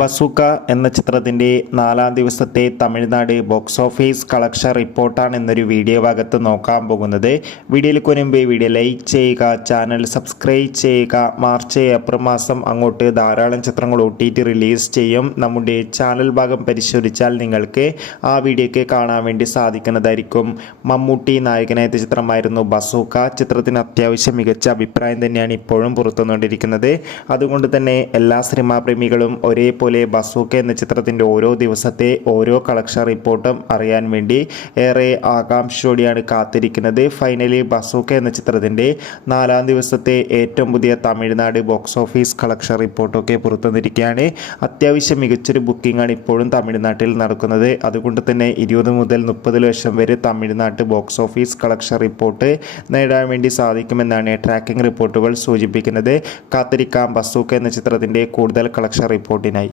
Bazooka എന്ന ചിത്രത്തിൻ്റെ 4-ാം ദിവസത്തെ തമിഴ്നാട് ബോക്സ് ഓഫീസ് കളക്ഷൻ റിപ്പോർട്ടാണ് എന്നൊരു വീഡിയോ ഭാഗത്ത് നോക്കാൻ പോകുന്നത്. വീഡിയോയിൽ മുൻപ് വീഡിയോ ലൈക്ക് ചെയ്യുക, ചാനൽ സബ്സ്ക്രൈബ് ചെയ്യുക. മാർച്ച് ഏപ്രിൽ മാസം അങ്ങോട്ട് ധാരാളം ചിത്രങ്ങൾ OTT റിലീസ് ചെയ്യും. നമ്മുടെ ചാനൽ ഭാഗം പരിശോധിച്ചാൽ നിങ്ങൾക്ക് ആ വീഡിയോയ്ക്ക് കാണാൻ വേണ്ടി സാധിക്കുന്നതായിരിക്കും. മമ്മൂട്ടി നായകനായ ചിത്രമായിരുന്നു ബസൂക്ക. ചിത്രത്തിന് അത്യാവശ്യം മികച്ച അഭിപ്രായം തന്നെയാണ് ഇപ്പോഴും പുറത്തുവന്നുകൊണ്ടിരിക്കുന്നത്. അതുകൊണ്ട് തന്നെ എല്ലാ സിനിമാ പ്രേമികളും ഒരേപോലെ ബസൂക്ക എന്ന ചിത്രത്തിൻ്റെ ഓരോ ദിവസത്തെ ഓരോ കളക്ഷൻ റിപ്പോർട്ടും അറിയാൻ വേണ്ടി ഏറെ ആകാംക്ഷയോടെയാണ് കാത്തിരിക്കുന്നത്. ഫൈനലി ബസൂക്ക എന്ന ചിത്രത്തിൻ്റെ 4-ാം ദിവസത്തെ ഏറ്റവും പുതിയ തമിഴ്നാട് ബോക്സ് ഓഫീസ് കളക്ഷൻ റിപ്പോർട്ടൊക്കെ പുറത്തുവന്നിരിക്കുകയാണ്. അത്യാവശ്യം മികച്ചൊരു ബുക്കിംഗാണ് ഇപ്പോഴും തമിഴ്നാട്ടിൽ നടക്കുന്നത്. അതുകൊണ്ട് തന്നെ 20 മുതൽ 30 ലക്ഷം വരെ തമിഴ്നാട്ട് ബോക്സ് ഓഫീസ് കളക്ഷൻ റിപ്പോർട്ട് നേടാൻ വേണ്ടി സാധിക്കുമെന്നാണ് ട്രാക്കിംഗ് റിപ്പോർട്ടുകൾ സൂചിപ്പിക്കുന്നത്. കാത്തിരിക്കാം ബസൂക്ക എന്ന ചിത്രത്തിൻ്റെ കൂടുതൽ കളക്ഷൻ റിപ്പോർട്ടിനായി.